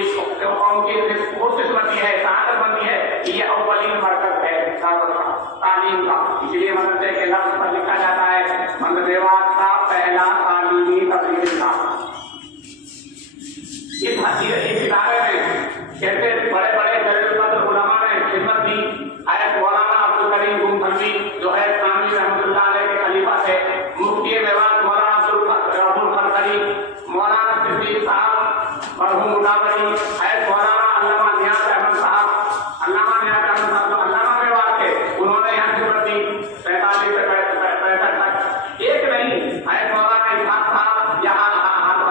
पूरी कौम की कोशिश बनती है, ताकत बनती है कि ये अव्वलीन मरकज है दावत का, तालीम का। इसलिए मदरसे के लफ्ज पर लिखा जाता है मंदरेवात का पहला तालीमी तबलीग। इस इदारे में कैसे बड़े बड़े जरूरतमंद उलमा ने खिदमत दी। आयत मौलाना अब्दुल करीम गुमथनवी जो है कामी रहमतुल्लाह अलैह के खलीफा थे, मुफ्ती मेवात मौलाना अब्दुल खरखरी, मौलाना सिद्दीक साहब मरहूम मुनावरी, आयत मौलाना अल्लामा नियाज़ अहमद साहब, अल्लामा नियाज़ अहमद साहब जो अल्लामा मेवात थे, उन्होंने यहाँ खिदमत दी 45 से 65 तक। एक नहीं, आयत मौलाना इसाक साहब, यहाँ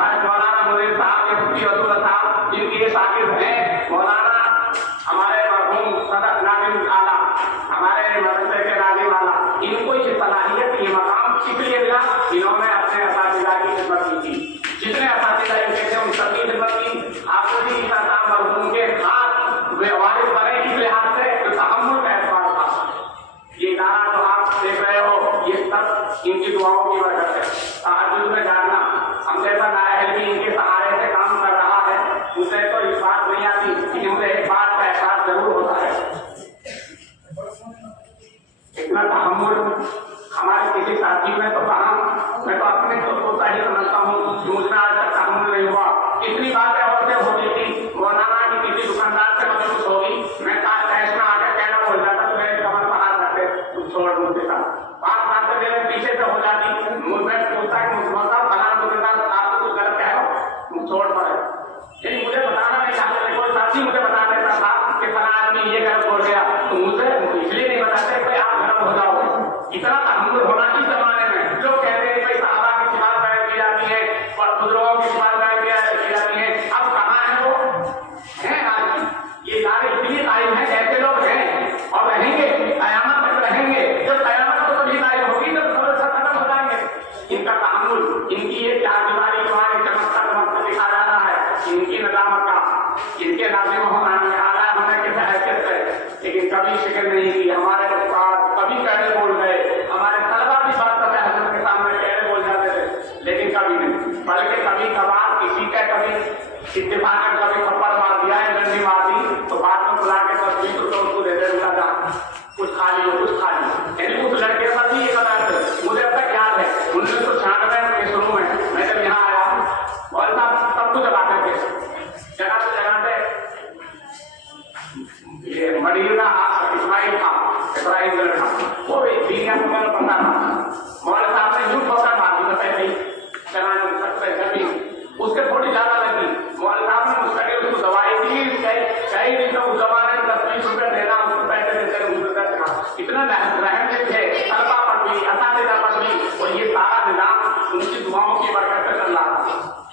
आयत मौलाना मुनीर साहब, ये मुफ्ती अब्दुल्ला साहब जिनके ये शागिर्द हैं, मौलाना हमारे मरहूम सदर नाजिम आला, हमारे मदरसे के नाजिम आला, इनको ये सलाहियत, ये मकाम इसलिए मिला, इन्होंने अपने असातिज़ा की खिदमत की थी। जितने असातिज़ा इनके थे उन सबकी खिदमत की। हाफिज़ ईसा साहब मरहूम के खास वारिस बने इस लिहाज से तो तहम्मुल का एतबार था। ये इदारा जो आप देख रहे हो ये सब इनकी दुआओं की बरकत है। तहज्जुद में जागना, हम जैसा नाअहल भी इनके सहारे से काम कर रहा है, उसे तो इस बात नहीं आती, लेकिन मुझे एक बात का एहसास जरूर होता है। इतना तहम्मुल हमारे किसी साथी में तो कहा, मैं तो अपने को ही समझता हूँ, मुझे आज तक तहम्मुल नहीं हुआ। कितनी बातें और से होती थी, मौलाना की किसी दुकानदार से मदद कुछ होगी, मैं कैश में आकर कहना बोल जाता तो मेरे कमर पर हाथ रखते, तुम छोड़ मुझसे था। 5 बातें मेरे पीछे से हो जाती, मुझे पूछता कि मुझे फलाना दुकानदार आपको कुछ गलत कह रहा हो, तुम छोड़ पड़े। लेकिन मुझे बताना नहीं चाहते, कोई साथी मुझे बता देता था कि फला आदमी ये गलत बोल गया, तो मुझे इसलिए नहीं बताते कि आप गलत हो जाओगे। इतना तहम्मुल होना इस जमाने में। लोग कहते हैं भाई साहबा की सिफात बयान की जाती है और बुजुर्गों की सिफात बयान की जाती है, अब कहाँ है वो? हैं आज ये सारे इसलिए कायम है, ऐसे लोग हैं और रहेंगे, कयामत तक रहेंगे। जब कयामत तो कभी कायम होगी जब सब खत्म हो जाएंगे। इनका तहम्मुल, इनकी ये 4 दीवारी के बारे चमकता दिखा जा रहा है, इनकी नदामत का, इनके नाज़िम आला होने के हैसियत है, लेकिन कभी शिक्र नहीं की। हमारे कभी कहने बोल गए, हमारे तलबा भी बात करते हजरत के सामने कहने बोल जाते थे, लेकिन कभी नहीं, बल्कि कभी कभार किसी का कभी इत्तेफाकन कभी थप्पड़ मार दिया है, डंडी मार दी, तो बाद में बुला के 10-20 रुपये उसको दे दे, रुका जा कुछ खा लियो, कुछ खा लियो। यानी उस लड़के पर भी ये बात मुझे अब तक याद है, 1996 के शुरू में मैं जब यहाँ आया और सब कुछ बातें थे, जगह से जगह पे ये मदीना इस्माइल था, इब्राहिम लड़का, वो भी दीनिया को मैंने पता था। मौलाना साहब ने यूं ठोकर मार दी, पहले ही चलाने सकते कभी उसके थोड़ी ज्यादा लगी। मौलाना साहब ने मुस्तकिल उसको दवाई दी, कई दिन तक उस जमाने में 10-20 रुपये देना, उसको पैसे देते हुए इतना रहम थे तलबा पर भी, असातिज़ा पर भी, और ये सारा निजाम उनकी दुआओं की बरकत से चल रहा था।